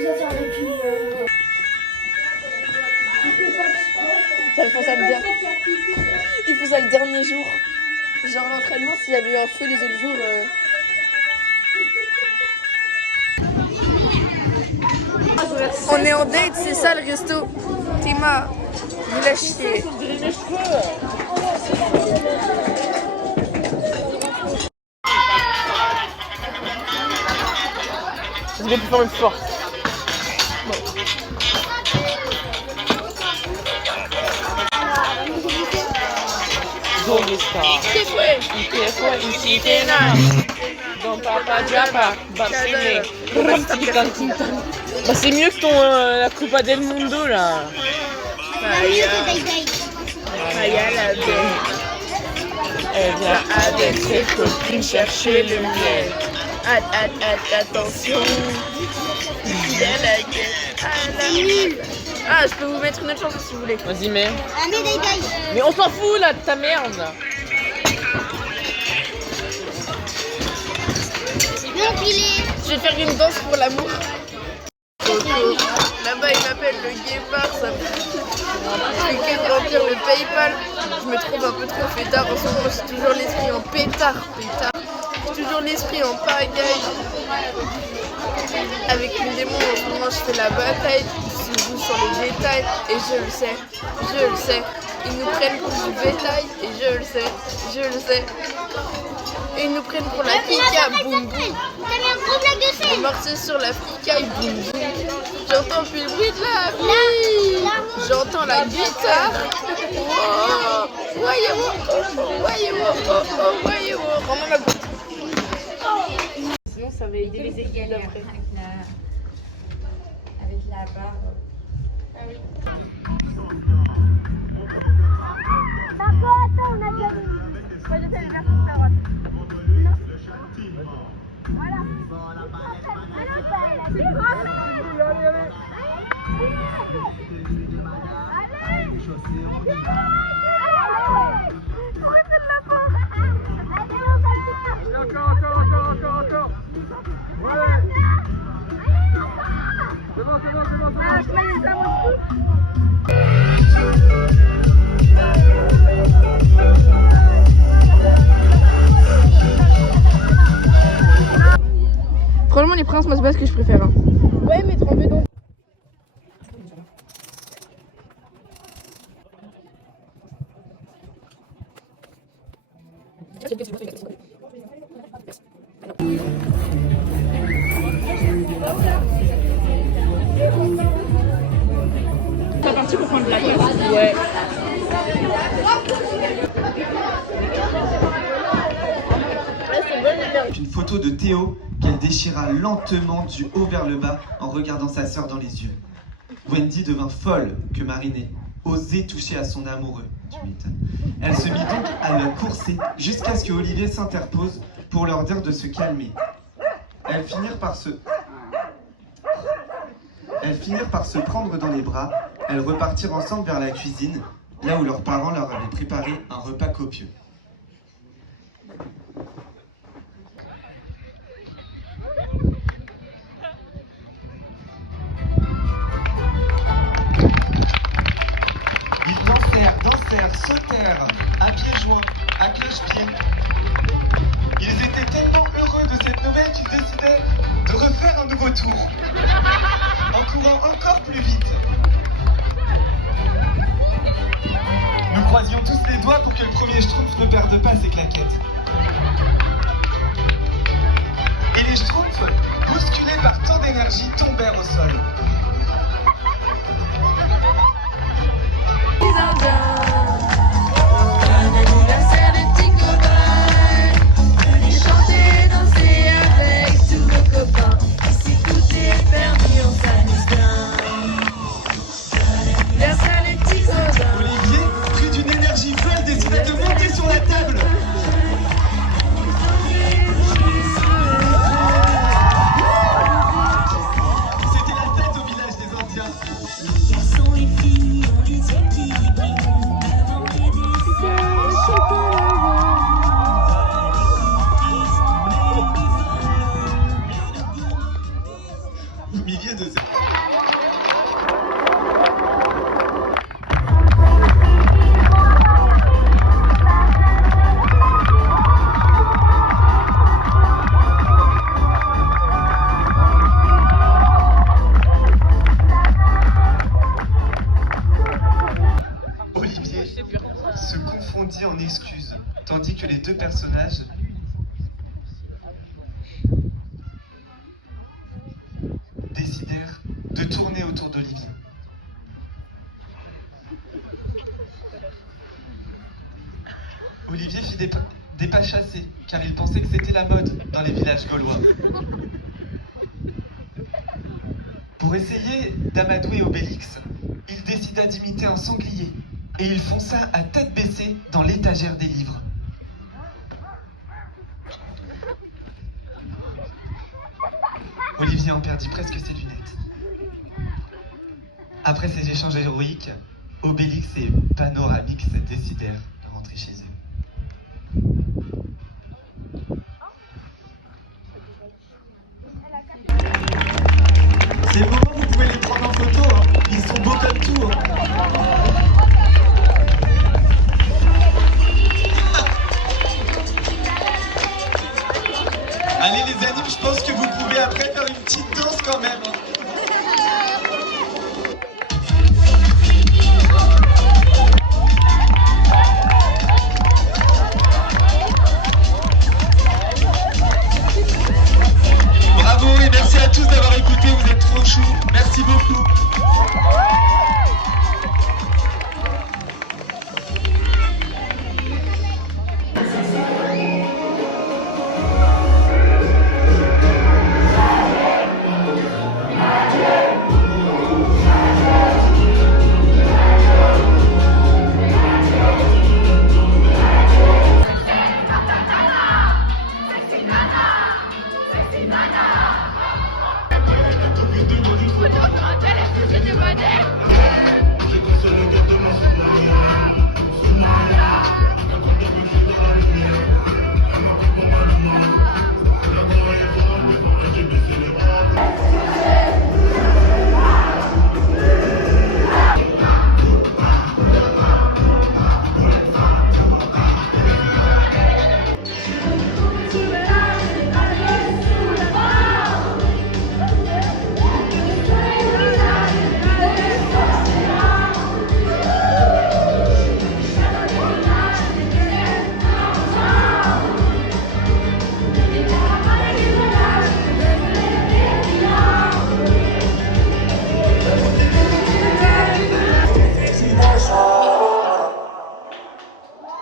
Il faut ça le dernier jour. Genre l'entraînement, s'il y avait eu un feu les autres jours. On est en date, c'est ça le resto. Tima, il a chier. Je vais plus faire une force. ¿Dónde está? ¿Qué fue? ¿Y qué fue? ¿Y si que nada? Don Papa Japa, Barcelé. Bah c'est mieux que ton la Copa del Mundo là. Elle vient avec ses copines chercher le miel. Attention. Ah, je peux vous mettre une autre chanson si vous voulez. Vas-y, mais on s'en fout là de ta merde. Je vais faire une danse pour l'amour. Là-bas, il m'appelle le guépard, ça fait que de remplir le PayPal. Je me trouve un peu trop fêtard. En ce moment, j'ai toujours l'esprit en pétard. J'ai toujours l'esprit en pagaille. Avec une démon, en ce moment, je fais la bataille. Je joue sur les détails. Et je le sais. Ils nous prennent pour du bétail. Et je le sais. Et ils nous prennent pour la Kika, boum boum. On marche sur la fricaille, boum boum. J'entends plus le bruit de la vie. J'entends la guitare. Oh, voyez-moi. Rends-moi ma boîte. Sinon, ça va aider les équipes d'après. Avec la barre. Ah oui. Marco, attends, on a déjà vu. Moi, je fais le verre sur ta droite. Non. Voilà. Encore. Ouais. C'est bon. Franchement, les princes, moi, c'est pas ce que je préfère. Hein. Ouais, mais trempé donc. T'es parti pour prendre de la place. Ouais. Une photo de Théo qu'elle déchira lentement du haut vers le bas en regardant sa sœur dans les yeux. Wendy devint folle que Marine ait osé toucher à son amoureux. Tu m'étonnes. Elle se mit donc à le courser jusqu'à ce que Olivier s'interpose pour leur dire de se calmer. Elles finirent par se prendre dans les bras. Elles repartirent ensemble vers la cuisine, là où leurs parents leur avaient préparé un repas copieux. Sautèrent, à pieds joints, à cloche-pied. Ils étaient tellement heureux de cette nouvelle qu'ils décidaient de refaire un nouveau tour, en courant encore plus vite. Nous croisions tous les doigts pour que le premier Schtroumpf ne perde pas ses claquettes. Et les Schtroumpfs, bousculés par tant d'énergie, tombèrent au sol. Olivier, pris d'une énergie folle, décida de monter sur la table. C'était la fête au village. au milieu de cette... Olivier se confondit en excuses, tandis que les deux personnages décidèrent de tourner autour d'Olivier. Olivier fit des pas chassés, car il pensait que c'était la mode dans les villages gaulois. Pour essayer d'amadouer Obélix, il décida d'imiter un sanglier, et il fonça à tête baissée dans l'étagère des livres. Olivier en perdit presque ses lunettes. Après ces échanges héroïques, Obélix et Panoramix décidèrent de rentrer chez eux. Ces moments, vous pouvez les prendre en photo, hein. Ils sont beaux comme tout. Hein. Allez les animes, je pense que vous pouvez après faire une petite danse quand même. Hein. Bravo et merci à tous d'avoir écouté, vous êtes trop choux. Merci beaucoup. Sous-Maria,